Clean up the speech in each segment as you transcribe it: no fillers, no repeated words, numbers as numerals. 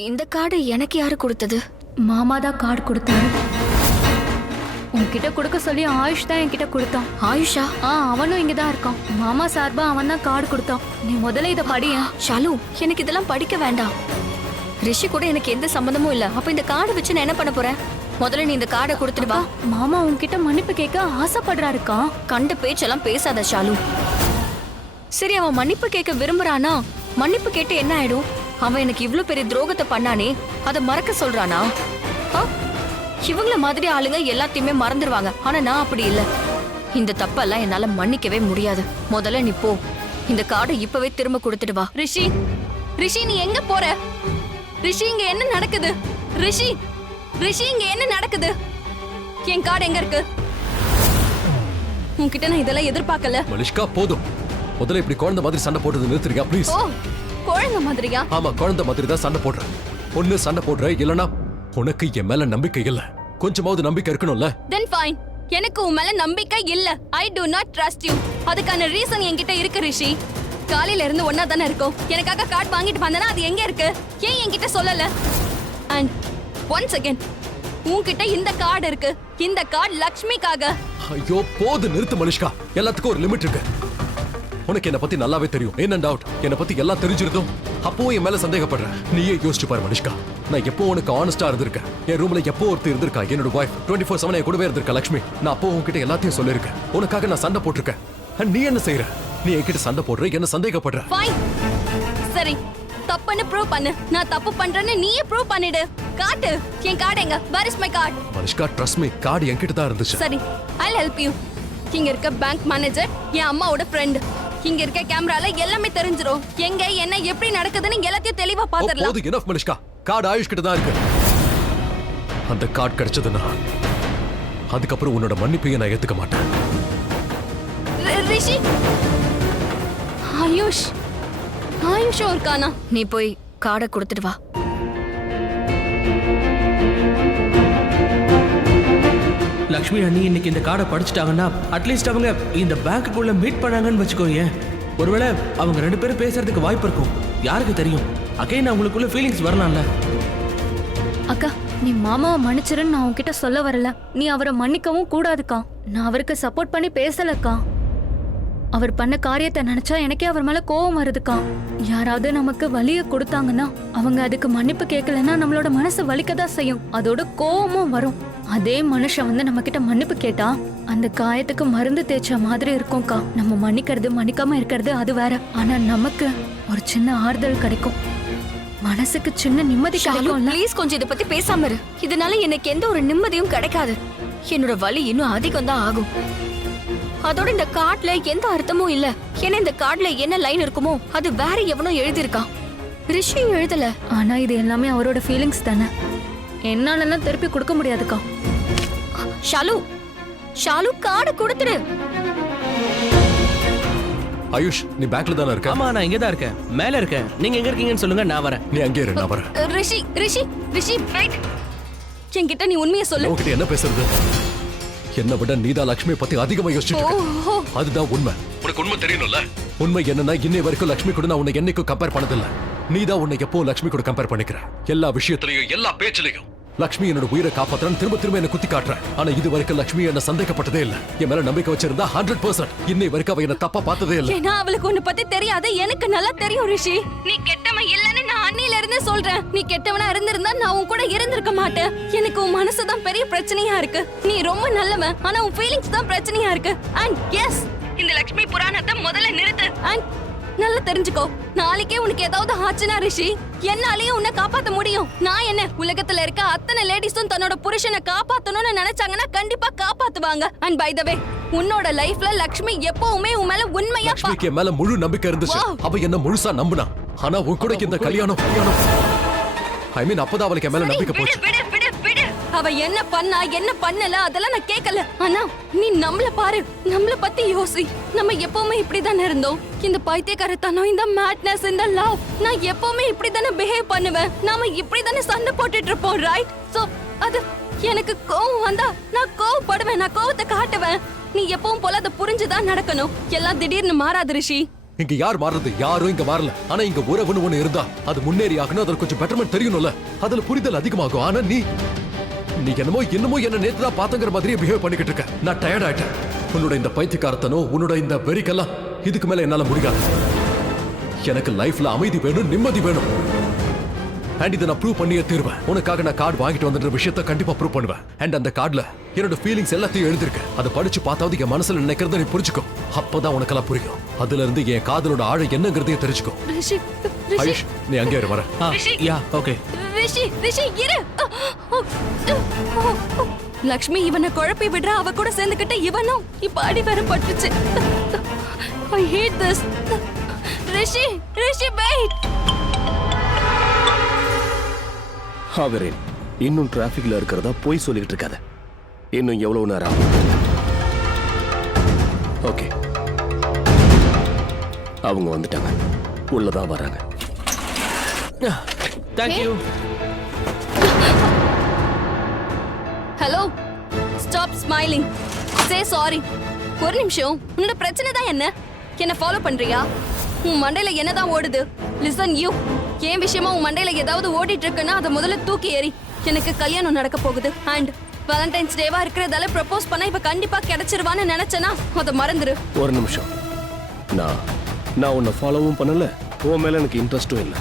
இந்த கார்டு எனக்கு யாரு கொடுத்தது? மாமா தான் கார்டு கொடுத்தாரு. உன்கிட்ட கொடுக்க சொல்லி ஆயுஷ் தான் என்கிட்ட கொடுத்தான். ஆயுஷா? அவனும் இங்கதான் இருக்கான். மாமா சார்பா அவன் தான் கார்டு கொடுத்தான். நீ முதல்ல இதை படிய. ஷாலு, எனக்கு இதெல்லாம் படிக்க வேண்டாம். ரிஷி கூட எனக்கு எந்த சம்பந்தமும் இல்ல. அப்ப இந்த கார்டை வச்சு நான் என்ன பண்ண போறேன்? முதல்ல நீ இந்த கார்டை கொடுத்துட்டு வா. மாமா உன்கிட்ட மன்னிப்பு கேட்க ஆசைப்படுறாருக்கா. கண்ட பேச்செல்லாம் பேசாத ஷாலு. சரி, அவன் மன்னிப்பு கேட்க விரும்புறானா? மன்னிப்பு கேட்டு என்ன ஆயிடும்? அவன் எனக்கு இவ்ளோ பெரிய துரோகத்தை பண்ணானே, அதை மறக்க சொல்றானா? இவங்கள மாதிரி ஆளுங்க எல்லாத்தையுமே மறந்துடுவாங்க. ஆனா நான் அப்படி இல்ல. இந்த தப்பெல்லாம் என்னால மன்னிக்கவே முடியாது. முதல்ல நீ போ, இந்த கார்டை இப்பவே திரும்ப கொடுத்துட்டு வா. ரிஷி, ரிஷி நீ எங்க போற? ரிஷி இங்க என்ன நடக்குது? ரிஷி, ரிஷி இங்க என்ன நடக்குது? என் கார்டு எங்க இருக்கு? உன்கிட்ட நான் இதெல்லாம் எதிர்பார்க்கல. மலிஷ்கா, போதும். முதல்ல இப்படி குழந்தை மாதிரி சண்டை போடுறது நிறுத்துறியா ப்ளீஸ்? ஓ, குழந்தை மாதிரியா? ஆமா, குழந்தை மாதிரி தான் சண்டை போடுற. ஒண்ணு சண்டை போடுற, இல்லனா உனக்கு என் மேல நம்பிக்கை இல்ல. கொஞ்சமாவது நம்பிக்கை இருக்கணும்ல. Then fine. எனக்கு உன் மேல நம்பிக்கை இல்ல. I do not trust you. அதுக்கான ரீசன் என்கிட்ட இருக்கு ரிஷி. காலையில இருந்து ஒண்ணா தானே இருக்கோம். எனக்காக கார்டு வாங்கிட்டு வந்தனா அது எங்க இருக்கு? ஏன் என்கிட்ட சொல்லல? And once again, உன்கிட்ட இந்த கார்டு இருக்கு. இந்த கார்டு லக்ஷ்மிக்காக. ஐயோ, போது, நிறுத்து மலிஷ்கா. எல்லாத்துக்கும் ஒரு லிமிட் இருக்கு. உனக்கு என்ன பத்தி நல்லாவே தெரியும். என்ன டவுட்? என்ன பத்தி எல்லாம் தெரிஞ்சிருந்தோம் அப்பவும் என் மேல சந்தேகப்படுற. நீயே யோசிச்சு பாரு மலிஷ்கா. நான் எப்போ உனக்கு ஆனஸ்டா இருந்திருக்கேன். என் ரூம்ல எப்போ ஒருத்தர் இருந்திருக்கா, என்னோட வைஃப் 24/7 என் கூடவே இருந்திருக்கா லக்ஷ்மி. நான் அப்போ உன்கிட்ட எல்லாத்தையும் சொல்லிருக்கேன். உனக்காக நான் சண்டை போட்டிருக்கேன். நீ என்ன செய்யற? நீ என்கிட்ட சண்டை போடுற, என்ன சந்தேகப்படுற. Fine. சரி, தப்புன்னு ப்ரூவ் பண்ணு. நான் தப்பு பண்றேன்னு நீயே ப்ரூவ் பண்ணிடு. காட்டு. என் கார்டு எங்க? Where is my card? Malishka, trust me, card என்கிட்ட தான் இருந்துச்சு. சரி, I'll help you. இங்க இருக்க பேங்க் மேனேஜர் என் அம்மாவோட ஃப்ரெண்ட். இங்க இருக்க கேமரால எல்லாமே தெரிஞ்சிரும். எங்க என்ன எப்படி நடக்குதுன்னு எல்லாத்தையும் தெளிவா பாத்துறலாம். போது, enough மலிஷ்கா. கார்டு ஆயுஷ் கிட்ட தான் இருக்கு. அந்த கார்டு கிடைச்சதுன்னா அதுக்கப்புறம் உன்னோட மன்னிப்பையை நான் ஏத்துக்க மாட்டேன். ரிஷி, ஆயுஷ், ஆயுஷும் இருக்கானா? நீ போய் கார்டை கொடுத்துட்டு வா. லக்ஷ்மி அண்ணி இன்னைக்கு இந்த கார்டை படிச்சுட்டாங்கன்னா அட்லீஸ்ட் அவங்க இந்த பேங்க்குள்ள மீட் பண்ணாங்கன்னு வச்சுக்கோங்க. ஒருவேளை அவங்க 2 பேரும் பேசுறதுக்கு வாய்ப்பு இருக்கும். யாருக்கு தெரியும்? அகைன் அவங்களுக்குள்ள ஃபீலிங்ஸ் வரலாம்ல. அக்கா, நீ மாமாவை மன்னிச்சிருன்னு நான் உன்கிட்ட சொல்ல வரல. நீ அவரை மன்னிக்கவும் கூடாதுக்கா. நான் அவருக்கு சப்போர்ட் பண்ணி பேசலக்கா. அவர் பண்ண காரியத்தை நினைச்சா எனக்கே அவர் மேல கோவம் வருதுக்கா. யாராவது நமக்கு வலிய கொடுத்தாங்கன்னா அவங்க அதுக்கு மன்னிப்பு கேட்கலன்னா நம்மளோட மனசு வலிக்கதான் செய்யும். அதோட கோவமும் வரும். அதே மனுஷன் வந்து நம்ம கிட்ட மன்னிப்பு கேட்டா அந்த காயத்துக்கு மருந்து தேய்ச்ச மாதிரி இருக்கும்க்கா. நம்ம மன்னிக்கிறது மன்னிக்காம இருக்கிறது அது வேற. ஆனா நமக்கு ஒரு சின்ன ஆறுதல் கிடைக்கும், மனசுக்கு சின்ன நிம்மதி கிடைக்கும். ப்ளீஸ் கொஞ்சம் இதை பத்தி பேசாம இரு. இதனால எனக்கு எந்த ஒரு நிம்மதியும் கிடைக்காது. என்னோட வலி இன்னும் அதிகம் தான் ஆகும். அதோட இந்த கார்டுல எந்த அர்த்தமும் இல்ல. ஏன்னா இந்த கார்டுல என்ன லைன் இருக்குமோ அது வேற எவனோ எழுதிருக்கான். ரிஷியும் எழுதல. ஆனா இது எல்லாமே அவரோட ஃபீலிங்ஸ் தானே. என்னாலலாம் திருப்பி கொடுக்க முடியாதுக்கா. ஷாலு, ஷாலு, கார்டு கொடுத்துடு. ஆயுஷ், நீ பேங்க்ல தானே இருக்க? ஆமா, நான் இங்க தான் இருக்கேன். மேல இருக்கேன். நீங்க எங்க இருக்கீங்கன்னு சொல்லுங்க, நான் வரேன். நீ அங்கே இரு, நான் வரேன். ரிஷி, ரிஷி, ரிஷி, வெயிட். என்கிட்ட நீ உண்மையை சொல்லு. உன்கிட்ட என்ன பேசுறது? என்ன விட நீதான் லக்ஷ்மி பத்தி அதிகமா யோசிச்சுட்டு இருக்க. அதுதான் உண்மை. உனக்கு உண்மை தெரியணும்ல. உண்மை என்னன்னா இன்னை வரைக்கும் லக்ஷ்மி கூட நான் உன்னை என்னைக்கும் கம்பேர் பண்ணதில்ல. நீதான் உன்னை எப்போ லக்ஷ்மி கூட கம்பேர் பண்ணிக்கிற. எல்லா விஷயத்திலையும், எல்லா பேச்சிலையும் லக்ஷ்மி என்னோட உயிரை காப்பாத்துறான்னு திரும்ப திரும்ப என்ன குத்தி காட்டுற. ஆனா இது வரைக்கும் லக்ஷ்மி என்ன சந்தேகப்பட்டதே இல்ல. என் மேல நம்பிக்கை வச்சிருந்தா 100%. இன்னை வரைக்கும் அவ என்ன தப்பா பார்த்ததே இல்ல. ஏன்னா அவளுக்கு உன்னை பத்தி தெரியாது, எனக்கு நல்லா தெரியும் ரிஷி. நீ கெட்டவன் இல்லன்னு நான் அன்னில இருந்தே சொல்றேன். நீ கெட்டவனா இருந்திருந்தா நான் உன் கூட இருந்திருக்க மாட்டேன். எனக்கு உன் மனசுதான் பெரிய பிரச்சனையா இருக்கு. நீ ரொம்ப நல்லவன், ஆனா உன் ஃபீலிங்ஸ் தான் பிரச்சனையா இருக்கு. அண்ட் எஸ், இந்த லக்ஷ்மி புராணத்தை முதல்ல நிறுத்து. அண்ட் நல்லா தெரிஞ்சுக்கோ, நாளைக்கே உனக்கு ஏதாவது ஆச்சுனா ரிஷி, என்னாலேயே உன்னை காப்பாத்த முடியும். நான் என்ன, உலகத்துல இருக்க அத்தனை லேடிஸும் தன்னோட புருஷனை காப்பாத்தணும்னு நினைச்சாங்கன்னா கண்டிப்பா காப்பாத்துவாங்க. அண்ட் பை த வே, உன்னோட லைஃப்ல லக்ஷ்மி எப்பவுமே உன் மேல உண்மையா லக்ஷ்மிக்கு என் மேல முழு நம்பிக்கை இருந்துச்சு. அவ என்ன முழுசா நம்புனா. ஆனா உன் கூட இந்த கல்யாணம் ஐ மீன் அப்பதான் அவளுக்கு என் மேல நம்பிக்கை போச்சு. அவ என்ன பண்ணா என்ன பண்ணல அதெல்லாம் நான் கேட்கல. ஆனா நீ நம்மள பாரு, நம்மள பத்தி யோசி. நம்ம எப்பவுமே இப்படிதானே இருந்தோம். இந்த பைத்தியக்காரத்தனம், இந்த மேட்னஸ், இந்த லவ், நான் எப்பவுமே இப்படிதானே பிஹேவ் பண்ணுவேன். நாம இப்படிதானே சண்டை போட்டுட்டு இருப்போம், ரைட்? சோ அது எனக்கு கோவம் வந்தா நான் கோவப்படுவேன், நான் கோவத்தை காட்டுவேன். நீ எப்பவும் போல அதை புரிஞ்சுதான் நடக்கணும். எல்லாம் திடீர்னு மாறாது ரிஷி. இங்க யார் மாறுறது? யாரும் இங்க மாறல. ஆனா இங்க உறவுன்னு ஒண்ணு இருந்தா அது முன்னேறி ஆகணும். அதுல கொஞ்சம் பெட்டர்மெண்ட் தெரியணும்ல. அதுல புரிதல் அதிகமாகும். ஆனா நீ என்னமோ என்ன நேத்து தான் பாத்தங்கிற மாதிரியே பிஹேவ் பண்ணிக்கிட்டு இருக்க. நான் டயர்ட் ஆயிட்டேன். உன்னோட இந்த பைத்தியக்காரத்தனோ உன்னோட இந்த வெறிக்கெல்லாம் இதுக்கு மேல என்னால முடியாது. எனக்கு லைஃப்ல அமைதி வேணும், நிம்மதி வேணும். அண்ட் இதை நான் ப்ரூவ் பண்ணியே தீர்வேன். உனக்காக நான் கார்டு வாங்கிட்டு வந்துன்ற விஷயத்தை கண்டிப்பா ப்ரூவ் பண்ணுவேன். அண்ட் அந்த கார்டுல என்னோட ஃபீலிங்ஸ் எல்லாத்தையும் எழுதிருக்கு. அதை படிச்சு பார்த்தாவது என் மனசுல நினைக்கிறத நீ புரிஞ்சுக்கோ. அப்பதான் உனக்கெல்லாம் புரியும். அதுல இருந்து என் காதலோட ஆழம் என்னங்கிறதையும் தெரிஞ்சுக்கோ. ரிஷி ஆயுஷ், நீ அங்கே இரு, வர. Yeah okay. ரிஷி இரு. லக்ஷ்மி இவனை குழப்பி விடுறா. அவ கூட சேர்ந்துக்கிட்டு இவனும் இப்ப அடி வர பட்டுச்சு. I hate this. Rishi wait. ஆவரேன், இன்னும் டிராபிக்ல இருக்கிறதா போய் சொல்லிட்டு இருக்காத. இன்னும் எவ்வளவு நேரம்? ஓகே, அவங்க வந்துட்டாங்க. உள்ளதான் வராங்க. Thank you. Hello, stop smiling. Say sorry. ஒரு நிமிஷம், உன்னோட பிரச்சனை தான் என்ன? என்ன ஃபாலோ பண்றியா? உன் மண்டையில என்னதான் ஓடுது? லிசன் யூ, ஏன் விஷயமா உன் மண்டையில ஏதாவது ஓடிட்டு இருக்குன்னா அதை முதல்ல தூக்கி ஏறி. எனக்கு கல்யாணம் நடக்க போகுது. அண்ட் வேலண்டைன்ஸ் டேவா இருக்கிறதால ப்ரப்போஸ் பண்ணா இப்ப கண்டிப்பா கிடைச்சிருவான்னு நினைச்சனா அதை மறந்துரு. ஒரு நிமிஷம். நான் உன்னை ஃபாலோவும் பண்ணல, உன் மேல எனக்கு இன்ட்ரெஸ்டும் இல்லை.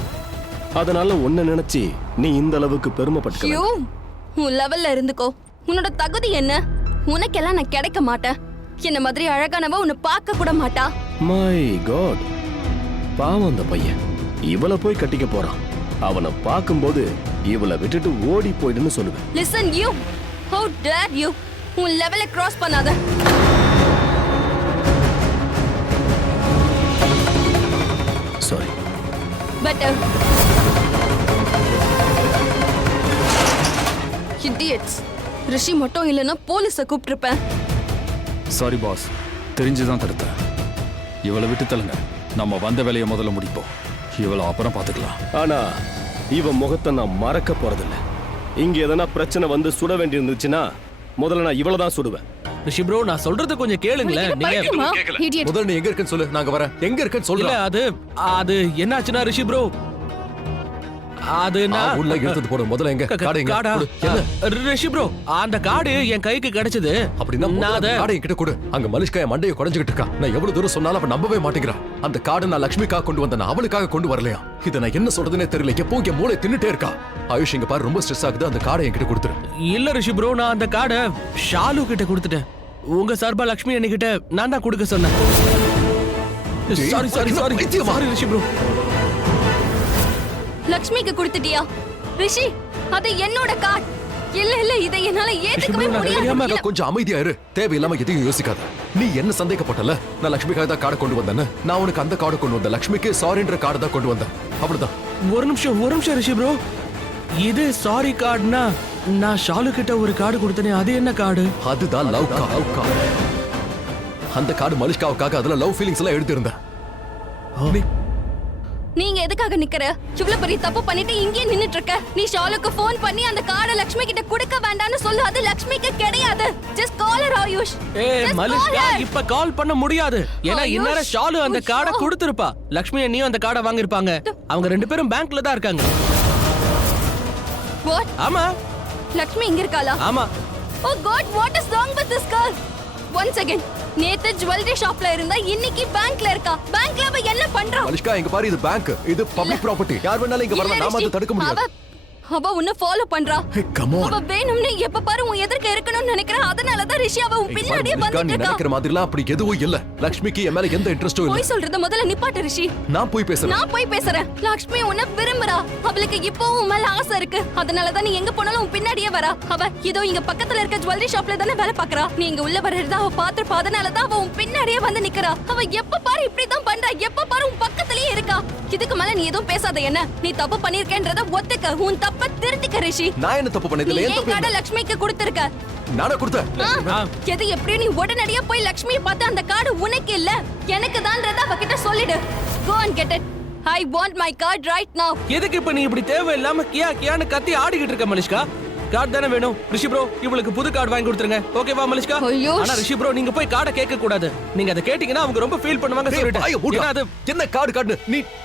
அதனால உன்னை நினைச்சு நீ இந்த அளவுக்கு பெருமைப்பட்டு. யூ, உன் லெவல்ல இருந்துக்கோ. உன்னோட தகுதி என்ன? உனக்கெல்லாம் நான் கிடைக்க மாட்டேன். என்ன மாதிரி அழகானவ உன்னை பார்க்க கூட மாட்டா. மை காட், பாவம் அந்த பையன். இவளை போய் கட்டிக்க போறான். அவனை பார்க்கும்போது இவளை விட்டுட்டு ஓடி போயிடுன்னு சொல்லுவேன். Listen you, how dare you? உன் லெவலை கிராஸ் பண்ணாத. சாரி. பெட்டர். idiots. ரிஷி மட்டும் இல்லைன்னா போலீஸை கூப்பிட்டுருப்பேன். சாரி பாஸ், தெரிஞ்சுதான் தடுத்தேன். இவளை விட்டு தள்ளுங்க. நம்ம வந்த வேலையை முதல்ல முடிப்போம். இவளை அப்புறம் பார்த்துக்கலாம். ஆனா இவன் முகத்தை நான் மறக்க போறதில்ல. இங்க எதனா பிரச்சனை வந்து சுட வேண்டி இருந்துச்சுன்னா முதல்ல நான் இவளை தான் சுடுவேன். ரிஷி ப்ரோ, நான் சொல்றது கொஞ்சம் கேளுங்களேன். நீங்க முதல்ல நீ எங்க இருக்குன்னு சொல்லு, நாங்க வரேன். எங்க இருக்குன்னு இல்ல, சொல்லல. அது என்னாச்சுன்னா ரிஷி ப்ரோ, அது நான் உள்ள எடுத்து போடு. முதல்ல எங்க கார்டு எங்க? கார்டா? கொடு. என்ன? ரிஷி ப்ரோ, அந்த கார்டு என் கைக்கு கிடைச்சது. அப்படின்னா நான் முதல்ல அதை கார்டை என்கிட்ட கொடு. அங்க மனுஷ்கா என் மண்டையை குறைஞ்சிட்டு இருக்கா. நான் எவ்வளவு தூரம் சொன்னாலும் அவ நம்பவே மாட்டேங்கிறா. அந்த கார்டை நான் லட்சுமிக்காக கொண்டு வந்தேன், அவளுக்காக கொண்டு வரலையா? இதை நான் என்ன சொல்றதுனே தெரியல. எப்போ இங்க மூளை தின்னுட்டே இருக்கா. ஆயுஷ், இங்க பாரு, ரொம்ப ஸ்ட்ரெஸ் ஆகுது. அந்த கார்டை என்கிட்ட கொடுத்துரு. இல்ல ரிஷி ப்ரோ, நான் அந்த கார்டை ஷாலு கிட்ட கொடுத்துட்டேன். உங்க சார்பா லட்சுமி அண்ணிக்கிட்ட நான் தான் கொடுக்க சொன்னேன். சாரி ரிஷி ப்ரோ. லக்ஷ்மிக்கு கொடுத்துட்டியா? ரிஷி, அது என்னோட கார்டு. இல்ல இதை என்னால ஏத்துக்கவே முடியாது. கொஞ்சம் அமைதியா இரு. தேவையில்லாம எதையும் யோசிக்காத. நீ என்ன சந்தேகப்பட்டல? நான் லட்சுமிக்காக தான் கார்டை கொண்டு வந்தேன். நான் உனக்கு அந்த கார்டை கொண்டு வந்தேன். லட்சுமிக்கு சாரின்ற கார்டு தான் கொண்டு வந்தேன். அவ்வளவுதான். ஒரு நிமிஷம் ரிஷி ப்ரோ. இது சாரி கார்டுனா நான் ஷாலு கிட்ட ஒரு கார்டு கொடுத்தனே, அது என்ன கார்டு? அதுதான் லவ் கார்டு. அந்த கார்டு மலிஷ்காவுக்காக. அதுல லவ் ஃபீலிங்ஸ் எல்லாம் எழுதிருந்தேன். நீங்க எதுக்காக நிக்கிற? இவ்வளவு பெரிய தப்பு பண்ணிட்டு இங்கே நின்னுட்டு இருக்க. நீ ஷாலுக்கு ஃபோன் பண்ணி அந்த கார்டை லட்சுமி கிட்ட கொடுக்க வேண்டாம்னு சொல்லு. அது லட்சுமிக்கு கிடையாது. Just call her Ayush. Malishka, இப்ப கால் பண்ண முடியாது. ஏன்னா இந்நேரம் ஷாலு அந்த கார்டை கொடுத்திருப்பா. லட்சுமி அண்ணியும் அந்த கார்டை வாங்கிருப்பாங்க. அவங்க ரெண்டு பேரும் பேங்க்ல தான் இருக்காங்க. What? ஆமா. லட்சுமி இங்க இருக்காளா? ஆமா. Oh God, what is wrong with this girl? Once again, நேத்து ஜுவல்லரி ஷாப்ல இருந்தா இன்னைக்கு பேங்க்ல இருக்கா. பேங்க்ல அவ என்ன பண்றா? மலிஷ்கா, இங்க பாரு, இது பேங்க். இது பப்ளிக் ப்ராப்பர்ட்டி. யார் வேணாலும் இங்க வரலாம். நாம அதை தடுக்க முடியாது. அவ உன்னை ஃபாலோ பண்றா. Hey, come on. அவ வேணும்னு எப்ப பாரு உன் எதிர்க்க இருக்கணும்னு நினைக்கிறா. அதனால தான் ரிஷி அவ உன் பின்னாடியே நீ வந்துட்டு இருக்கா. நினைக்கிற மாதிரிலாம் அப்படி எதுவும் இல்ல. லட்சுமிக்கு என் மேல எந்த இன்ட்ரெஸ்டும் இல்ல. போய் சொல்றத முதல்ல நிப்பாட்டு ரிஷி. நான் போய் பேசுறேன். லட்சுமி உன்னை விரும்புறா. அவளுக்கு இப்பவும் உன் மேல ஆசை இருக்கு. அதனால தான் நீ எங்க போனாலும் உன் பின்னாடியே வரா. அவ இதோ இங்க பக்கத்துல இருக்க ஜுவல்லரி ஷாப்ல தானே வேலை பாக்குறா. நீ இங்க உள்ள வர்றத அவ பாத்துப்பா. அதனால தான் அவ உன் பின்னாடியே வந்து நிக்கிறா. அவ எப்ப பாரு இப்படிதான் பண்றா. எப்ப பாரு உன் பக்கத்துலயே இருக்கா. இதுக்கு மேல நீ எதுவும் பேசாத. என்ன நீ தப்பு பண்ணிருக்கேன்றத ஒத்துக்க. உன் தப்ப திருத்திக்க ரிஷி. நான் என்ன தப்பு பண்ணேன்? நீ ஏன் ஏன் தப்பு? கார்டை லட்சுமிக்கு கொடுத்திருக்க? நானா கொடுத்தேன்? எது எப்படியோ நீ உடனடியா போய் லட்சுமியை பார்த்து அந்த கார்டு உனக்கு இல்ல எனக்கு தான்றத அவகிட்ட சொல்லிடு. Go and get it. I want my card right now. எதுக்கு இப்ப நீ இப்படி தேவையில்லாம கியான்னு கத்தி ஆடிக்கிட்டு இருக்க மலிஷ்கா? கார்டு தானே வேணும். ரிஷி ப்ரோ இவளுக்கு புது கார்டு வாங்கி கொடுத்துருங்க. ஓகேவா மலிஷ்கா? ஐயோ. ஆனா ரிஷி ப்ரோ நீங்க போய் கார்டை கேட்க கூடாது. நீங்க அதை கேட்டீங்கன்னா அவங்க ரொம்ப ஃபீல் பண்ணுவாங்க டேய், வாயை சொல்லிட்டு. மூடுடா. ஏன்னா அது என்ன கார்டு கார்டு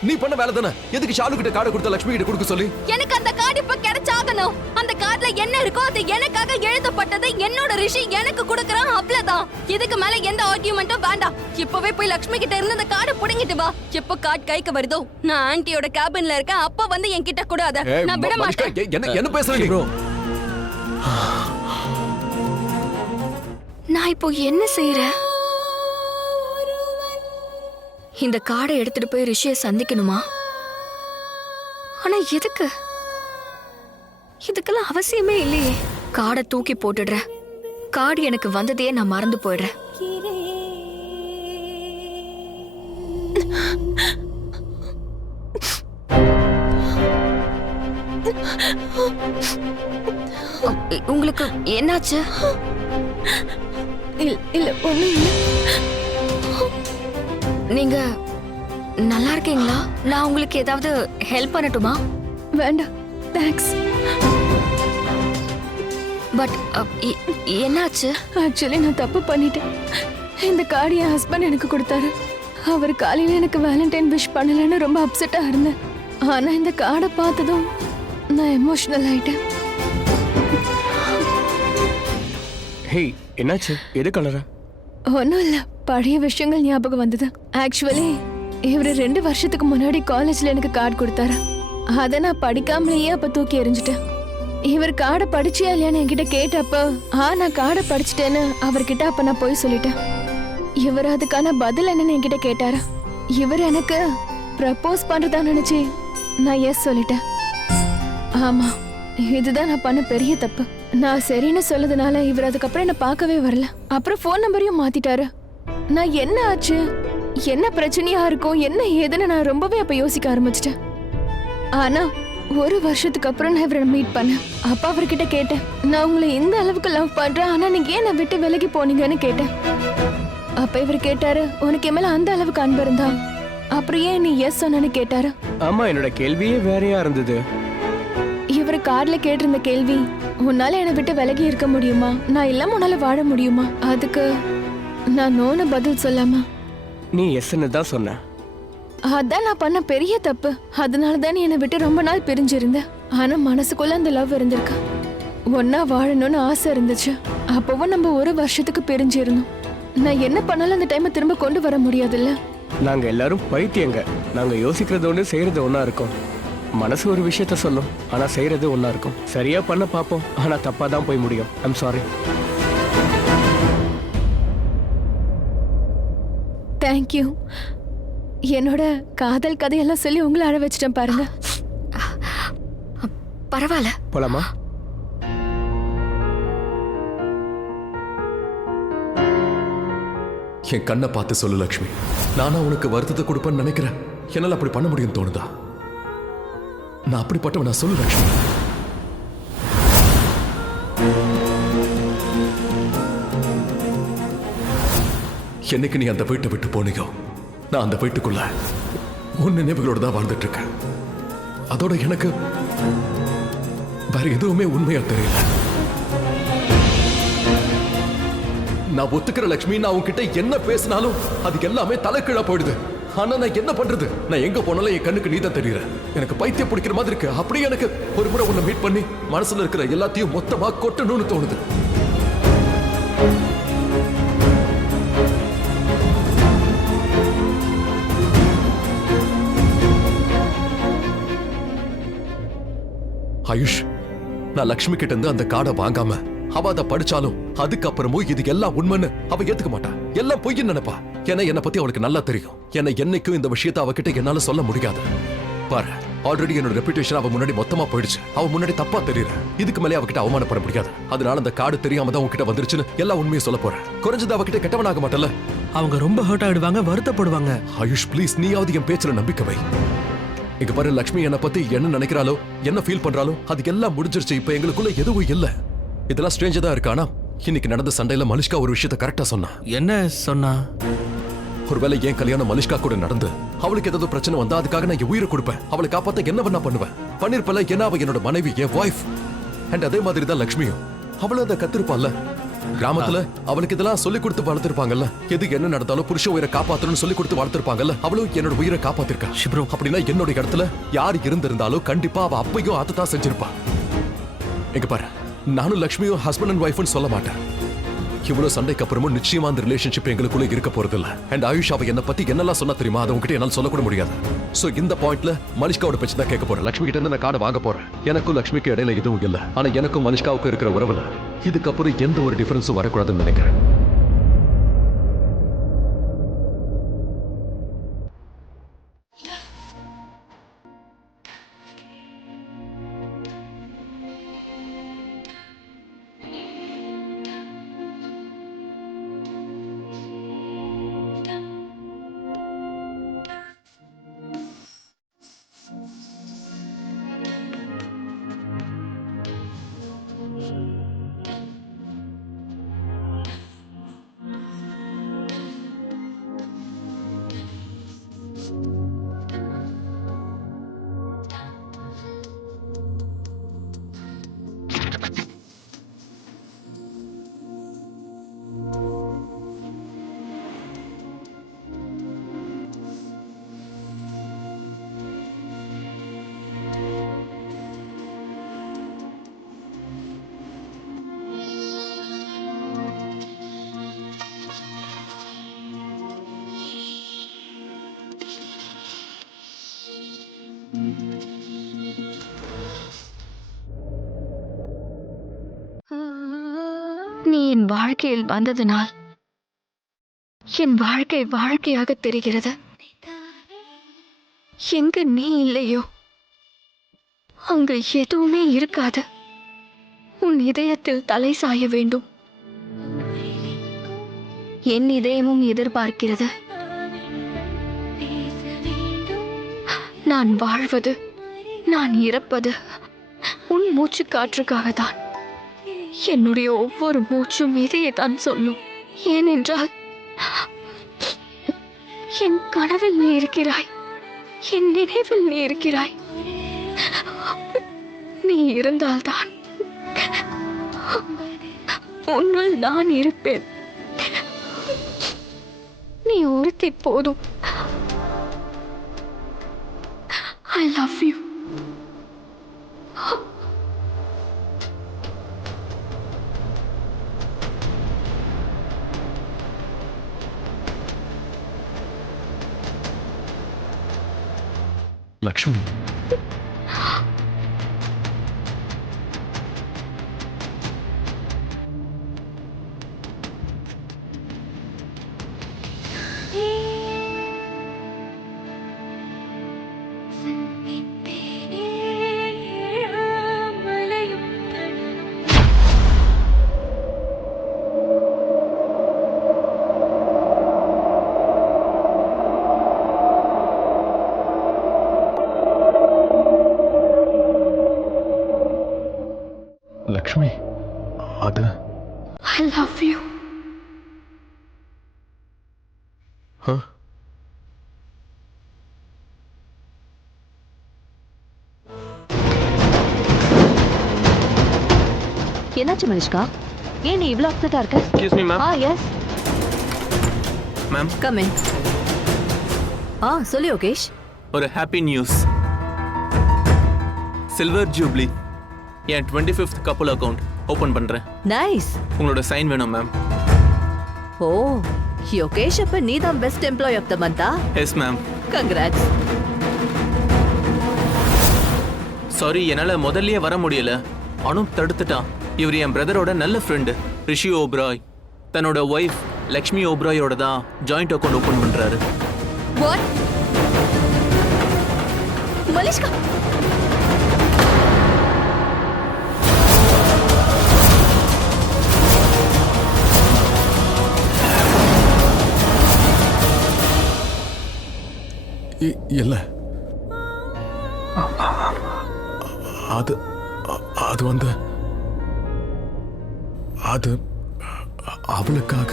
நீ பண்ண வேலை தானே. எதுக்கு ஷாலு கிட்ட கார்டு கொடுத்த லட்சுமி கிட்ட கொடுக்க சொல்லி? எனக்கு அந்த கார்டு இப்ப கிடைச்சாகணும். அந்த கார்டுல என்ன இருக்கோ அது எனக்காக எழுதப்பட்டது. என்னோட ரிஷி எனக்கு கொடுக்கறான், அவ்வளவுதான். இதுக்கு மேல எந்த ஆர்கியூமெண்ட்டும் வேண்டாம். இப்பவே போய் லட்சுமி கிட்ட இருந்து அந்த கார்டை புடுங்கிட்டு வா. எப்ப கார்டு கைக்கு வருதோ நான் ஆன்ட்டியோட கேபின்ல இருக்கேன், அப்ப வந்து என்கிட்ட கூடாத. ஏய், நான் விட மலிஷ்கா, மாட்டேன். என்ன பேசுற நீ? ப்ரோ நான் இப்போ என்ன செய்யறேன்? இந்த கார்டை எடுத்துட்டு போய் ரிஷியை சந்திக்கணுமா? ஆனா எதுக்கு? இதுக்கெல்லாம் அவசியமே இல்லையே. கார்டை தூக்கி போட்டுடுறேன். கார்டு எனக்கு வந்ததையே நான் மறந்து போயிடுறேன். உங்களுக்கு என்னாச்சு? இல்ல ஒண்ணும் இல்ல. நீங்க நல்லா இருக்கீங்களா? நான் உங்களுக்கு ஏதாவது ஹெல்ப் பண்ணட்டுமா? வேண்டாம், தேங்க்ஸ். பட் என்னாச்சு? ஆக்சுவலி நான் தப்பு பண்ணிட்டேன். இந்த கார்டு என் ஹஸ்பண்ட் எனக்கு கொடுத்தாரு. அவர் காலையில எனக்கு வேலண்டைன் விஷ் பண்ணலன்னு ரொம்ப அப்செட்டா இருந்தேன். ஆனா இந்த கார்டை பார்த்ததும் நான் எமோஷனல் ஆயிட்டேன். ஹேய், என்னாச்சு? எது கலரா? ஒன்றும் இல்லை, பழைய விஷயங்கள் ஞாபகம் வந்தது. ஆக்சுவலி இவர் 2 வருஷத்துக்கு முன்னாடி காலேஜ்ல எனக்கு கார்டு கொடுத்தாரு. அதை நான் படிக்காமலேயே அப்ப தூக்கி எறிஞ்சிட்டேன். இவர் கார்டை படிச்சியா இல்லையான்னு என்கிட்ட கேட்டப்ப நான் கார்டை படிச்சிட்டேன்னு அவர்கிட்ட அப்ப நான் போய் சொல்லிட்டேன். இவர் அதுக்கான பதில் என்னன்னு என்கிட்ட கேட்டாரு. இவர் எனக்கு ப்ரப்போஸ் பண்றதா நினைச்சு நான் எஸ் சொல்லிட்டேன். ஆமா, இதுதான் நான் பண்ண பெரிய தப்பு. நான் சரின்னு சொல்லதுனால இவர் அதுக்கப்புறம் என்ன பார்க்கவே வரல. அப்புறம் ஃபோன் நம்பரையும் மாத்திட்டாரு. நான் என்ன ஆச்சு, என்ன பிரச்சனையா இருக்கும், என்ன ஏதுன்னு நான் ரொம்பவே அப்ப யோசிக்க ஆரம்பிச்சிட்டேன். ஆனா 1 வருஷத்துக்கு அப்புறம் நான் இவரை மீட் பண்ணேன். அப்ப அவர்கிட்ட கேட்டேன், நான் உங்களை இந்த அளவுக்கு லவ் பண்றேன், ஆனா நீங்க ஏன் என்னை விட்டு விலகி போனீங்கன்னு கேட்டேன். அப்ப இவர் கேட்டாரு, உனக்கு என் மேல அந்த அளவுக்கு அன்பு இருந்தா அப்புறம் ஏன் நீ எஸ் சொன்னு கேட்டாரு. ஆமா, என்னோட கேள்வியே வேறையா இருந்தது. இவர் கார்ல கேட்டிருந்த கேள்வி, உன்னால என்னை விட்டு விலகி இருக்க முடியுமா, நான் இல்லாம உன்னால வாழ முடியுமா? அதுக்கு நான் நோன்னு பதில் சொல்லாமா நீ எஸ்ன்னு தான் சொன்ன. அதான் நான் பண்ண பெரிய தப்பு. அதனாலதான் நீ என்னை விட்டு ரொம்ப நாள் பிரிஞ்சிருந்த. ஆனா மனசுக்குள்ள அந்த லவ் இருந்திருக்கு. ஒன்னா வாழணும்னு ஆசை இருந்துச்சு. அப்பவும் நம்ம 1 வருஷத்துக்கு பிரிஞ்சிருந்தோம். நான் என்ன பண்ணாலும் அந்த டைமை திரும்ப கொண்டு வர முடியாதுல்ல. நாங்க எல்லாரும் பைத்தியங்க. நாங்க யோசிக்கிறது ஒண்ணு, செய்யறது ஒண்ணா இருக்கும். மனசு ஒரு விஷயத்த சொல்லும், ஆனா செய்யறது ஒண்ணா இருக்கும். சரியா பண்ண பாப்போம், ஆனா தப்பா தான் போய் முடியும். I'm sorry. தேங்க்யூ. என்னோட காதல் கதையெல்லாம் சொல்லி உங்களை அழ வச்சிட்டேன் பாருங்க. பரவாயில்ல. போலாமா? என் கண்ணை பார்த்து சொல்லு லக்ஷ்மி. நானா உனக்கு வருத்தத்தை கொடுப்பேன்னு நினைக்கிறேன். என்னால அப்படி பண்ண முடியும் தோணுதா? நான் அப்படிப்பட்டவன், நான் சொல்லு லக்ஷ்மி. என்னைக்கு நீ அந்த வீட்டை விட்டு போனீங்கோ, நான் அந்த வீட்டுக்குள்ள உன் நினைவுகளோட தான் வாழ்ந்துட்டு இருக்கேன். அதோட எனக்கு வேற எதுவுமே உண்மையா தெரியல. நான் ஒத்துக்கிற லட்சுமி, நான் உன்கிட்ட என்ன பேசினாலும் அது எல்லாமே தலைக்கீழா போயிடுது. ஆனா நான் என்ன பண்றது? நான் எங்க போனாலும் என் கண்ணுக்கு நீதான் தெரியற. எனக்கு பைத்தியம் பிடிக்கிற மாதிரி இருக்கு. அப்படியே எனக்கு ஒரு முறை உன்னை மீட் பண்ணி மனசுல இருக்கிற எல்லாத்தையும் மொத்தமா கொட்டணும்னு தோணுது. ஆயுஷ், நான் லக்ஷ்மி கிட்ட இருந்து அந்த கார்டை வாங்காம அவ அதை படிச்சாலும் அதுக்கப்புறமும் இது எல்லாம் உண்மைன்னு அவ ஏத்துக்க மாட்டா. எல்லாம் பொய்ன்னு நினைப்பா. ஏன்னா என்னை பத்தி அவளுக்கு நல்லா தெரியும். என்னை என்னைக்கும் இந்த விஷயத்தை அவகிட்ட என்னால சொல்ல முடியாது. பாரு, ஆல்ரெடி என்னோட ரெputation அவ முன்னாடி மொத்தமா போயிடுச்சு. அவ முன்னாடி தப்பா தெரியற. இதுக்கு மேலே அவகிட்ட அவமானப்பட முடியாது. அதனால அந்த கார்டு தெரியாம தான் உன்கிட்ட வந்துருச்சுன்னு எல்லா உண்மையை சொல்ல போறேன். குறைஞ்சது அவகிட்ட கெட்டவனாக மாட்டல. அவங்க ரொம்ப ஹர்ட் ஆயிடுவாங்க, வருத்தப்படுவாங்க. ஆயுஷ் ப்ளீஸ், நீயாவது என் பேச்சுல நம்பிக்கை வை. இங்க பாரு, லக்ஷ்மி என்னை பத்தி என்ன நினைக்கிறாளோ, என்ன ஃபீல் பண்றாளோ அது எல்லாம் முடிஞ்சிருச்சு. இப்ப எங்களுக்குள்ள எதுவும் இல்ல. இதெல்லாம் ஸ்ட்ரேஞ்சா தான் இருக்கு. ஆனா இன்னைக்கு நடந்த சண்டையில மலிஷ்கா ஒரு விஷயத்தை கரெக்டா சொன்னா. என்ன சொன்னா? ஒருவேளை ஏன் கல்யாணம் மலிஷ்கா கூட நடந்து அவளுக்கு ஏதாவது பிரச்சனை வந்தா அதுக்காக நான் என் உயிரை கொடுப்பேன். அவளை காப்பாத்த என்ன பண்ண பண்ணுவேன். பண்ணிருப்பல. ஏன்னா அவ என்னோட மனைவி, என் வைஃப். அண்ட் அதே மாதிரி தான் லக்ஷ்மியும் அவளும் அதை கத்திருப்பாள்ல. கிராமத்துல அவளுக்கு இதெல்லாம் சொல்லி கொடுத்து வளர்த்திருப்பாங்கல்ல. எது என்ன நடந்தாலும் புருஷ உயிரை காப்பாத்தணும்னு சொல்லி கொடுத்து வளர்த்திருப்பாங்கல்ல. அவளும் என்னோட உயிரை காப்பாத்திருக்கா. ஷிப்ரோ. அப்படின்னா என்னோட இடத்துல யார் இருந்திருந்தாலும் கண்டிப்பா அவ அப்பையும் அதைத்தான் செஞ்சிருப்பா. எங்க பாரு, நானும் லக்ஷ்மியும் ஹஸ்பண்ட் அண்ட் ஒய்ஃப்னு சொல்ல மாட்டேன். இவ்வளவு சண்டைக்கு அப்புறமும் நிச்சயமா அந்த ரிலேஷன்ஷிப் எங்களுக்குள்ள இருக்க போறது இல்ல. அண்ட் ஆயுஷ் அவ என்ன பத்தி என்னெல்லாம் சொன்னா தெரியுமா, அதை உங்ககிட்ட என்னால சொல்லக்கூட முடியாது. சோ இந்த பாயிண்ட்ல மனிஷ்காவோட பேச்சு தான் கேட்க போறேன். லக்ஷ்மி கிட்ட இருந்து நான் கார்டு வாங்க போறேன். எனக்கும் லக்ஷ்மிக்கு இடையில எதுவும் இல்ல. ஆனா எனக்கும் மனிஷ்காவுக்கும் இருக்கிற உறவுல இதுக்கப்புறம் எந்த ஒரு டிஃபரன்ஸும் வரக்கூடாதுன்னு நினைக்கிறேன். நீ என் வாழ்க்கையில் வந்ததனால் என் வாழ்க்கை வாழ்க்கையாக தெரிகிறது. எங்க நீ இல்லையோ அங்க எதுவுமே இருக்காது. உன் இதயத்தில் தலை சாய வேண்டும். என் இதயமும் எதிர்பார்க்கிறது. நான் வாழ்வது, நான் இறப்பது உன் மூச்சு காற்றுக்காகத்தான். என்னுடைய ஒவ்வொரு மூச்சும் இதையேதான் சொல்லும். ஏனென்றால் என் கனவில் நீ இருக்கிறாய், என் நினைவில் நீ இருக்கிறாய். நீ இருந்தால்தான் உன்னுள் நான் இருப்பேன். நீ ஒருத்தி போதும். I love you. Lakshmi, Lakshmi, அது I love you. என்னாச்சு மனிஷ்கா? ஏன் நீ இவ்ளோ அப்செட்டா இருக்க? Excuse me ma'am. Yes ma'am, come in. சொல்லு யோகேஷ். ஒரு ஹாப்பி நியூஸ். சில்வர் ஜூப்ளி என் 25th கப்புள் அக்கவுண்ட் ஓபன் பண்றேன். நைஸ். உங்களோட சைன் வேணும் மேம். ஓ, யோகேஷ் அப்ப நீ தான் பெஸ்ட் எம்ப்ளாய் ஆஃப் த மந்தா? Yes ma'am. கங்க்ராட்ஸ். சாரி, என்னால முதல்லயே வர முடியல. அனுப் தடுத்துட்டான். இவர் என் பிரதரோட நல்ல ஃப்ரெண்டு ரிஷி ஓப்ராய். தன்னோட ஒய்ஃப் லக்ஷ்மி ஓப்ராயோட தான் ஜாயிண்ட் அக்கவுண்ட் ஓபன் பண்றாரு. வாட்? மலிஷ்கா இல்ல, அது அது வந்து அது அவளுக்காக.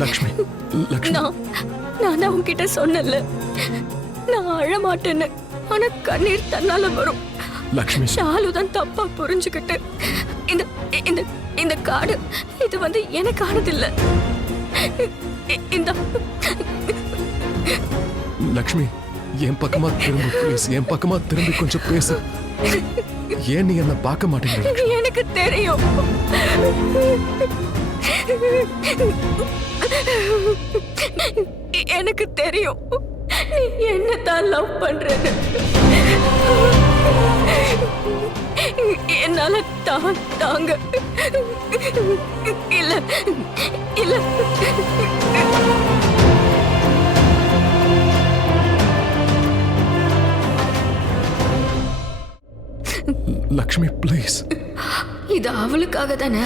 லக்ஷ்மி லக்ஷ்மி நான் தான் உன்கிட்ட சொன்னல, நான் அழ மாட்டேன்னு. ஆனா கண்ணீர் தன்னால வரும். லக்ஷ்மி ஷாலு தான் தப்பா புரிஞ்சுக்கிட்டு இந்த இந்த இந்த காடு இது வந்து எனக்கானது இல்ல. இந்த லக்ஷ்மி என் பக்கமா திரும்ப ப்ளீஸ், என் பக்கமா திரும்பி கொஞ்சம் பேசு. ஏன் நீ என்ன பார்க்க மாட்டேங்கிற? எனக்கு தெரியும். எனக்கு தெரியும் நீ என்னதான் லவ் பண்றன்னு. என்னால தாங்க இல்ல இல்ல. லக்ஷ்மி ப்ளீஸ். இது அவளுக்காக தானே.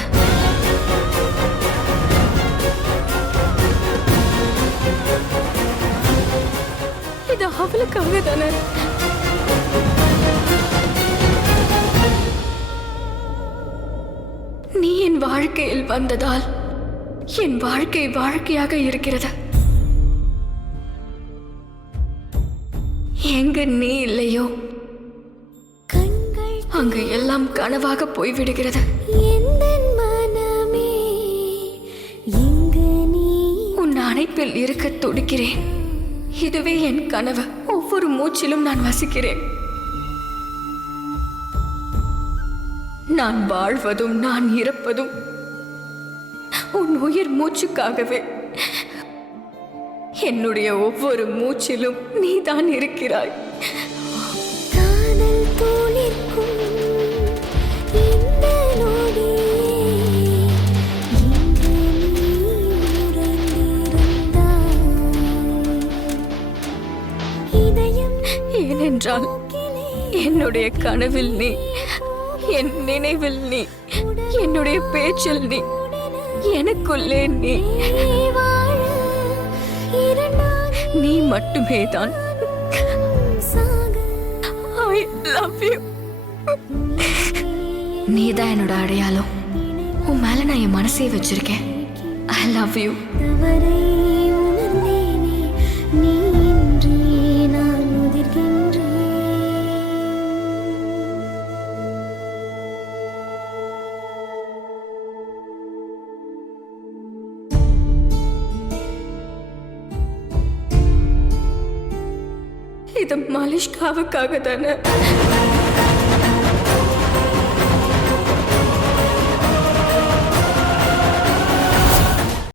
இது அவளுக்காக தானே. நீ என் வாழ்க்கையில் வந்ததால் என் வாழ்க்கை வாழ்க்கையாக இருக்கிறது. எங்க நீ இல்லையோ அங்கு எல்லாம் கனவாக போய்விடுகிறது. உன் அணைப்பில் இருக்க துடிக்கிறேன். இதுவே என் கனவு. ஒவ்வொரு மூச்சிலும் நான் வசிக்கிறேன். நான் வாழ்வதும் நான் இறப்பதும் உன் உயிர் மூச்சுக்காகவே. என்னுடைய ஒவ்வொரு மூச்சிலும் நீதான் இருக்கிறாய். ஏனென்றால் என்னுடைய கனவில் நீ, என் நினைவில் நீ, என்னுடைய பேச்சில் நீ, எனக்குள்ளே நீ. நீ மட்டுமே தான். I love you. நீதான் என்னோட அடையாளம். உன் மேல நான் என் மனசே வச்சிருக்கேன். I love you. இது மலிஷ்காவுக்காக தானே.